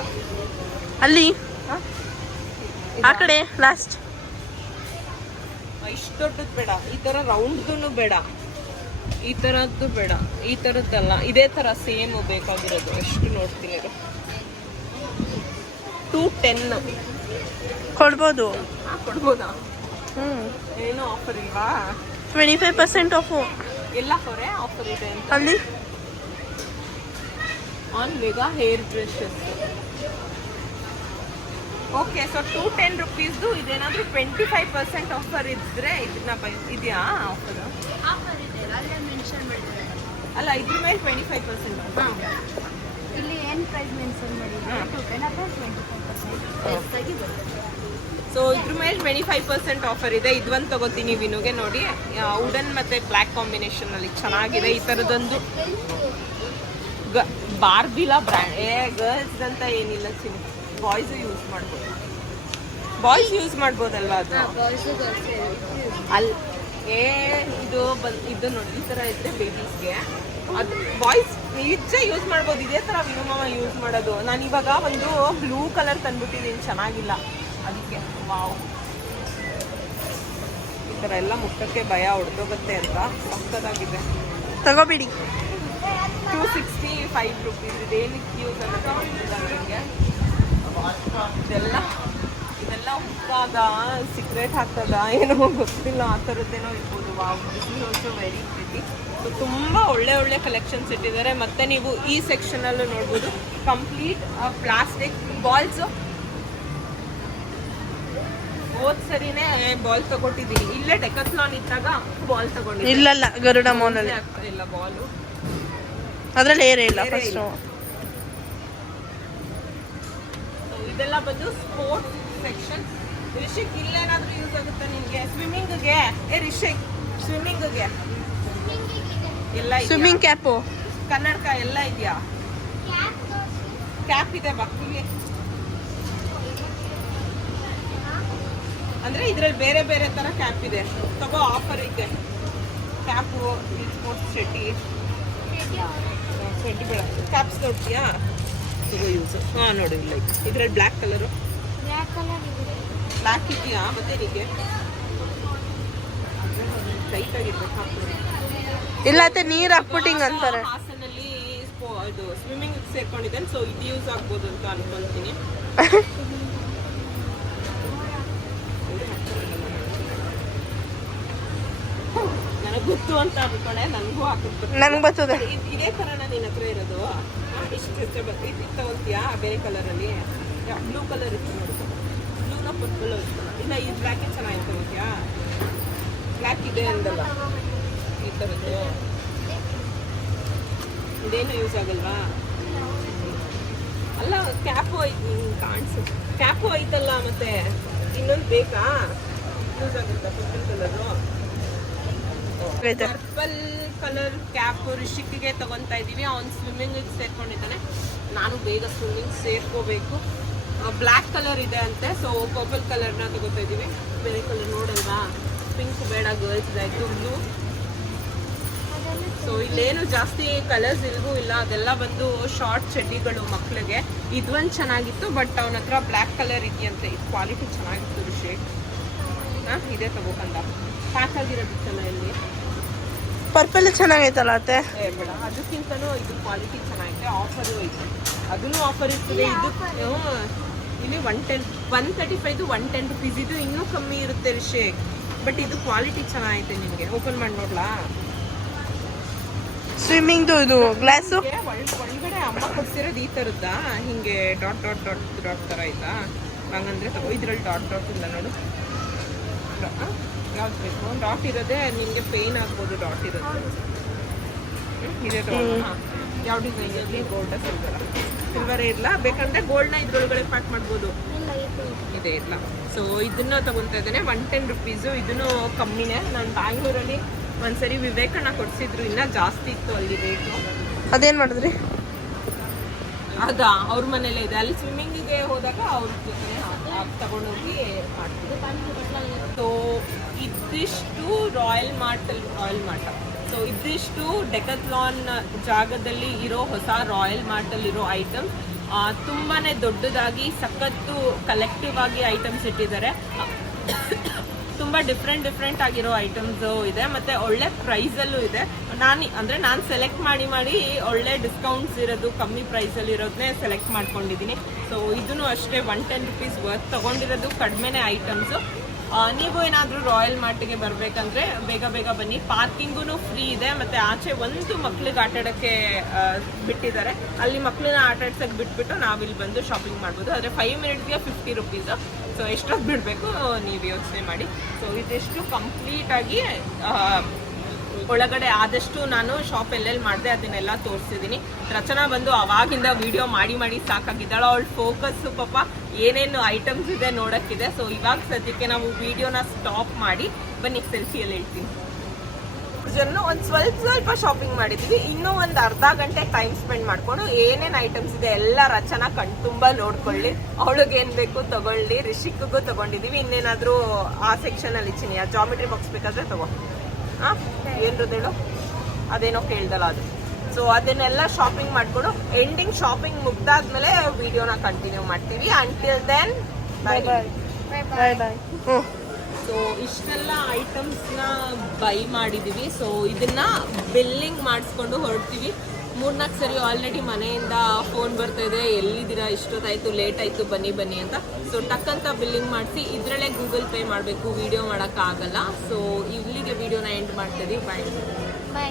ಅಲ್ಲಿ? ಹಾ? ಆ ಕಡೆ ಲಾಸ್ಟ್ ಇಷ್ಟು ದೊಡ್ಡದು ಬೇಡ. ಈ ಥರ ರೌಂಡ್ದು ಬೇಡ. ಈ ತರದ್ದು ಬೇಡ. ಈ ತರದ್ದಲ್ಲ. ಇದೇ ತರ ಸೇಮ್ ಬೇಕಾಗಿರೋದು. ಎಷ್ಟು ನೋಡ್ತೀನಿ ಟೂ ಟೆನ್ ಕೊಡ್ಬೋದು. ಕೊಡ್ಬೋದಾ? ಹ್ಞೂ ಏನೋ ಆಫರ್ ಇಲ್ವಾ? ಟ್ವೆಂಟಿ ಫೈವ್ ಪರ್ಸೆಂಟ್ ಆಫು ಎಲ್ಲ ಹೊರೆ ಆಫರ್ ಇದೆ ಅಂತ. ಅಲ್ಲಿ? On mega hair brushes okay so two ten ರುಪೀಸ್ದು ಇದೇನಾದರೂ ಟ್ವೆಂಟಿ ಫೈವ್ ಪರ್ಸೆಂಟ್ ಆಫರ್ ಇದ್ದರೆ ಇದನ್ನ ಬೈ ಇದೆಯಾ ಆಫರ್ ಅಲ್ಲ ಇದ್ರ ಮೇಲೆ ಟ್ವೆಂಟಿ ಫೈವ್ ಪರ್ಸೆಂಟ್ ಇಲ್ಲಿ ಏನು ಪ್ರೈಸ್ ಮೆನ್ಷನ್ ಮಾಡಿದ್ದಾರೆ? ಸೊ ಇದ್ರ ಮೇಲೆ ಟ್ವೆಂಟಿ ಫೈವ್ ಪರ್ಸೆಂಟ್ ಆಫರ್ ಇದೆ. ಇದೊಂದು ತಗೋತೀನಿ ವಿನುಗೆ ನೋಡಿ. ವುಡನ್ ಮತ್ತು ಬ್ಲ್ಯಾಕ್ ಕಾಂಬಿನೇಷನಲ್ಲಿ ಚೆನ್ನಾಗಿದೆ. ಈ ಥರದೊಂದು ಗ ಬಾರ್ಬಿಲಾ ಬ್ರ್ಯಾಂಡ್ ಏ ಗರ್ಲ್ಸ್ ಅಂತ ಏನಿಲ್ಲ ಚಿನ್ ಬಾಯ್ಸು ಯೂಸ್ ಮಾಡ್ಬೋದು. ಬಾಯ್ಸ್ ಯೂಸ್ ಮಾಡ್ಬೋದಲ್ವಾ ಅದು? ಅಲ್ಲಿ ಏ ಇದು ಬಂದ್ ಇದು ನೋಡಿ ಈ ಥರ ಇದ್ರೆ ಬೇಬೀಸ್ಗೆ ಅದು ಬಾಯ್ಸ್ ನಿಜ ಯೂಸ್ ಮಾಡ್ಬೋದು ಇದೇ ಥರ ವಿಮಾಮ ಯೂಸ್ ಮಾಡೋದು. ನಾನು ಇವಾಗ ಒಂದು ಬ್ಲೂ ಕಲರ್ ತಂದ್ಬಿಟ್ಟಿದ್ದೀನಿ ಚೆನ್ನಾಗಿಲ್ಲ. ಅದಕ್ಕೆ ವಾವ್ ಈ ಥರ ಎಲ್ಲ ಮುಟ್ಟಕ್ಕೆ ಭಯ ಹೊಡೆದೋಗುತ್ತೆ ಅಂತ ಸಕ್ಕದಾಗಿದೆ ತಗೋಬೇಡಿ. ಟೂ ಸಿಕ್ಸ್ಟಿ ಫೈವ್ ರುಪೀಸ್ ಇದೇನಕ್ಕೆ ಯೂಸ್ ಆಗುತ್ತೆ ಗೊತ್ತಿಲ್ಲ ನನಗೆ ಇದೆಲ್ಲ ಇದೆಲ್ಲ ಉಪ್ಪಾದ ಸಿಕ್ರೆಟ್ ಹಾಕ್ತದ ಏನೋ ಗೊತ್ತಿಲ್ಲ ಆ ಥರದ್ದೇನೋ ಇರ್ಬೋದು. Wow this is also very pretty so ತುಂಬ ಒಳ್ಳೆ ಒಳ್ಳೆ ಕಲೆಕ್ಷನ್ಸ್ ಇಟ್ಟಿದ್ದಾರೆ. ಮತ್ತೆ ನೀವು ಈ ಸೆಕ್ಷನಲ್ಲೂ ನೋಡ್ಬೋದು. ಕಂಪ್ಲೀಟ್ ಪ್ಲಾಸ್ಟಿಕ್ ಬಾಲ್ಸು ಹೋದ್ ಸರಿನೇ ಬಾಲ್ ತಗೊಟ್ಟಿದ್ದೀನಿ. ಇಲ್ಲೇ ಡೆಕತ್ಲಾನ್ ಇದ್ದಾಗ ಬಾಲ್ ತಗೊಂಡಿದ್ದೀನಿ ಇಲ್ಲಲ್ಲ ಗರುಡ ಮೋನಲ್ಲಿ ಇಲ್ಲ ಬಾಲು ಅದರಲ್ಲಿ ಏರೇ ಇಲ್ಲ ಫಸ್ಟು ಇಲ್ಲ. So, ಇದೆಲ್ಲ ಬಂದು ಸ್ಪೋರ್ಟ್ಸ್ ಸೆಕ್ಷನ್ ರಿಷಿಕ್ ಇಲ್ಲೇನಾದ್ರೂ ಯೂಸ್ ಆಗುತ್ತೆ ನಿಮಗೆ ಸ್ವಿಮ್ಮಿಂಗ್ಗೆ ಏ ರಿಷಿಕ್ ಸ್ವಿಮ್ಮಿಂಗ್ಗೆ ಎಲ್ಲ? ಸ್ವಿಮ್ಮಿಂಗ್ ಕ್ಯಾಪು ಕನ್ನಡಕ ಎಲ್ಲ ಇದೆಯಾ? ಕ್ಯಾಪ್ ಇದೆ ಮಕ್ಕಳಿಗೆ ಅಂದರೆ ಅಂದ್ರೆ ಇದ್ರಲ್ಲಿ ಬೇರೆ ಬೇರೆ ತರ ಕ್ಯಾಪ್ ಇದೆ. ತಗೋ ಆಫರ್ ಇದೆ ಕ್ಯಾಪು ಸ್ಪೋರ್ಟ್ಸ್ ಶೆಟ್ಟಿ. ಟ್ವೆಂಟಿ ಬೇಡ. ಕ್ಯಾಪ್ಸ್ ನೋಡ್ತೀಯಾ ತಗೋ ಯೂಸ್ ಹಾಂ ನೋಡಿ ಇಲ್ಲ ಇದ್ರಲ್ಲಿ ಬ್ಲ್ಯಾಕ್ ಕಲರು ಬ್ಲ್ಯಾಕ್ ಕಲರ್ ಇದೆ. ಬ್ಲ್ಯಾಕ್ ಇದೆಯಾ? ಮತ್ತೆ ನಿಮಗೆ ಇಲ್ಲ ಅತ್ತೆ ನೀರು ಹಾಕ್ಬಿಟ್ಟಿಂಗ್ ಅಂತಾರೆ. ಹಾಸನಲ್ಲಿ ಸ್ಪೋ ಇದು ಸ್ವಿಮ್ಮಿಂಗ್ ಸೇರ್ಕೊಂಡಿದ್ದೇನೆ ಸೊ ಇದು ಯೂಸ್ ಆಗ್ಬೋದು ಅಂತ ಅನ್ಕೊಂತೀನಿ. ನನಗೆ ಗೊತ್ತು ಅಂತ ಅನ್ಕೊಂಡೆ ನನಗೂ ಹಾಕಿದ್ದು ನನಗೆ ಬರ್ತದೆ. ಇದೇ ಕಾರಣ ನಿನ್ನ ಹತ್ರ ಇರೋದು? ಇಷ್ಟು ಬರ್ ಇದು ತಗೊಂತೀಯಾ ಬೇರೆ ಕಲರಲ್ಲಿ ಬ್ಲೂ ಕಲರ್ ಇತ್ತು ನೋಡು ಬ್ಲೂನ ಪರ್ಪಲ್ ಇಲ್ಲ ಈ ಬ್ಲ್ಯಾಕ್ ಚೆನ್ನಾಗಿ ತಗೋತೀಯಾ ಬ್ಲ್ಯಾಕ್ ಇದೆ ಅಂದಲ್ಲ ಈ ಥರದ್ದು ಇದೇನು ಯೂಸ್ ಆಗಲ್ವಾ ಅಲ್ಲ ಕ್ಯಾಪು ಐತಿ ಕಾಣಿಸುತ್ತೆ ಕಾಣಿಸು ಕ್ಯಾಪು ಐತಲ್ಲ ಮತ್ತೆ ಇನ್ನೊಂದು ಬೇಕಾ ಯೂಸ್ ಆಗುತ್ತಾ purple colour purple colour cap ರಿಷಿಕ್ಗೆ ತಗೊಂತಾ ಇದೀವಿ ಅವ್ನು ಸ್ವಿಮ್ಮಿಂಗ್ ಸೇರ್ಕೊಂಡಿದ್ದಾನೆ. ನಾನು ಬೇಗ ಸ್ವಿಮ್ಮಿಂಗ್ ಸೇರ್ಕೋಬೇಕು. ಬ್ಲ್ಯಾಕ್ ಕಲರ್ ಇದೆ ಅಂತೆ ಸೊ ಪರ್ಪಲ್ ಕಲರ್ನ ತಗೋತಾ ಇದೀವಿ ಬೇರೆ ಕಲರ್ ನೋಡಲ್ವಾ? ಪಿಂಕ್ ಬೇಡ ಗರ್ಲ್ಸ್ ಆಯ್ತು ಬ್ಲೂ ಸೊ ಇಲ್ಲೇನು ಜಾಸ್ತಿ ಕಲರ್ಸ್ ಇಲ್ಗೂ ಇಲ್ಲ. ಅದೆಲ್ಲ ಬಂದು ಶಾರ್ಟ್ ಚಡ್ಡಿಗಳು ಮಕ್ಳಿಗೆ. ಇದೊಂದು ಚೆನ್ನಾಗಿತ್ತು ಬಟ್ ಅವನ ಹತ್ರ ಬ್ಲ್ಯಾಕ್ ಕಲರ್ ಇದೆಯಂತೆ. ಇದು ಕ್ವಾಲಿಟಿ ಚೆನ್ನಾಗಿತ್ತು ಹಾಂ, ಇದೇ ತಗೋಕಂದ ಪ್ಯಾಕ್ ಆಗಿರೋದಿತ್ತಲ್ಲ ಇಲ್ಲಿ. ಪರ್ಪಲ್ ಚೆನ್ನಾಗೈತಲ್ಲ ಅತ್ತೆ? ಬೇಡ ಅದಕ್ಕಿಂತನೂ ಇದು ಕ್ವಾಲಿಟಿ ಚೆನ್ನಾಗಿದೆ. ಆಫರು ಐತೆ ಅದನ್ನು ಆಫರ್ ಇರ್ತದೆ. ಇದು. ಇಲ್ಲಿ ಒನ್ ಟೆನ್ ಒನ್ ತರ್ಟಿ ಫೈವ್ದು ಒನ್ ಟೆನ್ ರುಪೀಸ್ ಇದು ಇನ್ನೂ ಕಮ್ಮಿ ಇರುತ್ತೆ ಶೇಕ್ ಬಟ್ ಇದು ಕ್ವಾಲಿಟಿ ಚೆನ್ನಾಗೈತೆ ನಿಮಗೆ. ಓಪನ್ ಮಾಡಿ ನೋಡ್ಲಾ? ಸ್ವಿಮ್ಮಿಂಗ್ದು ಇದು ಗ್ಲಾಸು ಒಳಗಡೆ ಅಮ್ಮ ಕೊಡ್ಸಿರೋದು ಈ ಥರದ್ದಾ ಹಿಂಗೆ ಡಾಟ್ ಡಾಟ್ ಡಾಟ್ ಡಾಟ್ ಥರ ಆಯ್ತಾ ಹಂಗಂದ್ರೆ ತಗೋ ಇದ್ರಲ್ಲಿ ಡಾಟ್ ಡಾಟ್ ಇಲ್ಲ ನೋಡು. ಯಾವ್ದು ಬೇಕು ಡಾಟ್ ಇರೋದೇ ನಿಮಗೆ ಪೇನ್ ಆಗ್ಬೋದು ಡಾಟ್ ಇರೋದು. ಇದೆ ಯಾವ ಡಿಸೈನ್ ಇರಲಿ ಗೋಲ್ಡ್ ಸಿಲ್ವರ್ ಸಿಲ್ವರ್ ಇರಲ್ಲ ಬೇಕಂದ್ರೆ ಗೋಲ್ಡ್ನ ಇದ್ರೊಳಗಡೆ ಪ್ಯಾಕ್ ಮಾಡ್ಬೋದು. ಇದು ಇಲ್ಲ. ಸೊ ಇದನ್ನ ತಗೊಂತಾ ಇದ್ದೇನೆ. ಒನ್ ಟೆನ್ ರುಪೀಸು ಇದನ್ನು ಕಮ್ಮಿನೇ. ನಾನು ಬ್ಯಾಂಗ್ಳೂರಲ್ಲಿ ಒಂದ್ಸರಿ ವಿವೇಕಣ್ಣ ಕೊಡ್ಸಿದ್ರು. ಇನ್ನ ಜಾಸ್ತಿ ಇತ್ತು ಅಲ್ಲಿ ರೇಟು ಅದೇನ್ ಮಾಡಿದ್ರಿ? ಅದಾ? ಅವ್ರ ಮನೇಲೆ ಇದೆ. ಅಲ್ಲಿ ಸ್ವಿಮ್ಮಿಂಗಿಗೆ ಹೋದಾಗ ಅವ್ರ ಜೊತೆ ತಗೊಂಡೋಗಿ ಮಾಡ್ತಿದ್ದೆ. ಇದಿಷ್ಟು Royal Mart Royal Mart. So ಇದಿಷ್ಟು ಡೆಕತ್ಲಾನ್ ಜಾಗದಲ್ಲಿ ಇರೋ ಹೊಸ ರಾಯಲ್ ಮಾರ್ಟಲ್ಲಿ ಇರೋ ಐಟಮ್ಸ್ ತುಂಬಾ ದೊಡ್ಡದಾಗಿ, ಸಖತ್ತು ಕಲೆಕ್ಟಿವ್ ಆಗಿ ಐಟಮ್ಸ್ ಇಟ್ಟಿದ್ದಾರೆ. ತುಂಬ ಡಿಫ್ರೆಂಟ್ ಡಿಫ್ರೆಂಟ್ ಆಗಿರೋ ಐಟಮ್ಸ್ ಇದೆ, ಮತ್ತೆ ಒಳ್ಳೆ ಪ್ರೈಸ್ ಅಲ್ಲೂ ಇದೆ. ನಾನು, ಅಂದ್ರೆ ನಾನು ಸೆಲೆಕ್ಟ್ ಮಾಡಿ ಮಾಡಿ ಒಳ್ಳೆ ಡಿಸ್ಕೌಂಟ್ಸ್ ಇರೋದು, ಕಮ್ಮಿ ಪ್ರೈಸ್ ಅಲ್ಲಿ ಇರೋದನ್ನೇ ಸೆಲೆಕ್ಟ್ ಮಾಡ್ಕೊಂಡಿದ್ದೀನಿ. ಸೊ ಇದನ್ನು ಅಷ್ಟೇ ಒನ್ ಟೆನ್ ರುಪೀಸ್ ವರ್ತ್ ತಗೊಂಡಿರೋದು ಕಡಿಮೆನೇ ಐಟಮ್ಸ್. ನೀವು ಏನಾದರೂ ರಾಯಲ್ ಮಾರ್ಟಿಗೆ ಬರಬೇಕಂದ್ರೆ ಬೇಗ ಬೇಗ ಬನ್ನಿ. ಪಾರ್ಕಿಂಗೂ ಫ್ರೀ ಇದೆ. ಮತ್ತು ಆಚೆ ಒಂದು ಮಕ್ಳಿಗೆ ಆಟಾಡೋಕ್ಕೆ ಬಿಟ್ಟಿದ್ದಾರೆ. ಅಲ್ಲಿ ಮಕ್ಕಳನ್ನ ಆಟ ಆಡ್ಸೋಕ್ಕೆ ಬಿಟ್ಬಿಟ್ಟು ನಾವಿಲ್ಲಿ ಬಂದು ಶಾಪಿಂಗ್ ಮಾಡ್ಬೋದು. ಆದರೆ ಫೈವ್ ಮಿನಿಟ್ಸ್ಗೆ ಫಿಫ್ಟಿ ರುಪೀಸ್ ಸೊ ಎಷ್ಟೊತ್ತು ಬಿಡಬೇಕು? ನೀವು ಯೋಚನೆ ಮಾಡಿ. ಸೊ ಇದಿಷ್ಟು ಕಂಪ್ಲೀಟಾಗಿ ಒಳಗಡೆ ಆದಷ್ಟು ನಾನು ಶಾಪ್ ಎಲ್ಲೆಲ್ಲಿ ಮಾಡಿದೆ ಅದನ್ನೆಲ್ಲ ತೋರಿಸಿದ್ದೀನಿ. ರಚನಾ ಬಂದು ಅವಾಗಿಂದ ವಿಡಿಯೋ ಮಾಡಿ ಮಾಡಿ ಸಾಕಾಗಿದ್ದಾಳೆ ಅವಳು ಫೋಕಸ್ಸು ಪಾಪ. ಏನೇನು ಐಟಮ್ಸ್ ಇದೆ ನೋಡೋಕ್ಕಿದೆ. ಸೊ ಇವಾಗ ಸದ್ಯಕ್ಕೆ ನಾವು ವಿಡಿಯೋನ ಸ್ಟಾಪ್ ಮಾಡಿ ಬನ್ನಿ ಸೆಲ್ಫಿಯಲ್ಲಿ ಹೇಳ್ತೀನಿ. ಜನ ಒಂದು ಸ್ವಲ್ಪ ಸ್ವಲ್ಪ ಶಾಪಿಂಗ್ ಮಾಡಿದ್ವಿ. ಇನ್ನೂ ಒಂದು ಅರ್ಧ ಗಂಟೆ ಟೈಮ್ ಸ್ಪೆಂಡ್ ಮಾಡ್ಕೊಂಡು ಏನೇನು ಐಟಮ್ಸ್ ಇದೆ ಎಲ್ಲ ರಚನ ಕಣ್ ತುಂಬಾ ನೋಡ್ಕೊಳ್ಳಿ. ಅವಳಿಗೆ ಏನ್ ಬೇಕು ತಗೊಳ್ಳಿ. ರಿಷಿಕ್ಗೂ ತಗೊಂಡಿದೀವಿ. ಇನ್ನೇನಾದರೂ ಆ ಸೆಕ್ಷನ್ ಅಲ್ಲಿ ಚಿನಿ ಆ ಜಾಮಿಟ್ರಿ ಬಾಕ್ಸ್ ಬೇಕಾದ್ರೆ ತಗೋ. ಹಾಂ? ಏನು ಹೇಳು? ಅದೇನೋ ಕೇಳ್ದಲ್ಲ ಅದು. ಸೊ ಅದನ್ನೆಲ್ಲ ಶಾಪಿಂಗ್ ಮಾಡ್ಕೊಂಡು ಎಂಡಿಂಗ್ ಶಾಪಿಂಗ್ ಮುಗ್ದಾದ್ಮೇಲೆ ವಿಡಿಯೋನ ಕಂಟಿನ್ಯೂ ಮಾಡ್ತೀವಿ. Until then bye bye bye bye bye ಹ್ಞೂ ಸೊ ಇಷ್ಟೆಲ್ಲ ಐಟಮ್ಸ್ನ ಬೈ ಮಾಡಿದ್ದೀವಿ ಸೊ ಇದನ್ನ ಬಿಲ್ಲಿಂಗ್ ಮಾಡಿಸ್ಕೊಂಡು ಹೊರಡ್ತೀವಿ. ಮೂರ್ನಾಲ್ಕು ಸರಿ ಆಲ್ರೆಡಿ ಮನೆಯಿಂದ ಫೋನ್ ಬರ್ತಾ ಇದೆ. ಎಲ್ಲಿದ್ದೀರಾ? ಇಷ್ಟೊತ್ತಾಯ್ತು ಲೇಟ್ ಆಯ್ತು ಬನ್ನಿ ಬನ್ನಿ ಅಂತ. ಸೊ ಟಕ್ಕಂತ ಬಿಲ್ಲಿಂಗ್ ಮಾಡಿಸಿ ಇದರಲ್ಲೇ ಗೂಗಲ್ ಪೇ ಮಾಡಬೇಕು. ವಿಡಿಯೋ ಮಾಡೋಕ್ಕಾಗಲ್ಲ. ಸೊ ಇಲ್ಲಿಗೆ ವಿಡಿಯೋನ ಎಂಡ್ ಮಾಡ್ತೀವಿ bye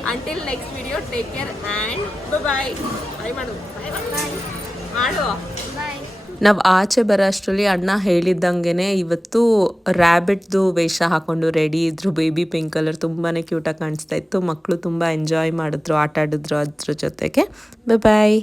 until next video take care and bye bye ಮಾಡು ಬಾಯ್ ಮಾಡು ಬಾಯ್ ನಾವು ಆಚೆ ಬರೋ ಅಷ್ಟರಲ್ಲಿ ಅಣ್ಣ ಹೇಳಿದ್ದಂಗೆ ಇವತ್ತು ರ್ಯಾಬಿಟ್ದು ವೇಷ ಹಾಕೊಂಡು ರೆಡಿ ಇದ್ರು. ಬೇಬಿ ಪಿಂಕ್ ಕಲರ್ ತುಂಬಾ ಕ್ಯೂಟಾಗಿ ಕಾಣಿಸ್ತಾ ಇತ್ತು. ಮಕ್ಕಳು ತುಂಬ ಎಂಜಾಯ್ ಮಾಡಿದ್ರು ಆಟ ಆಡಿದ್ರು ಅದ್ರ ಜೊತೆಗೆ. ಬಾಯ್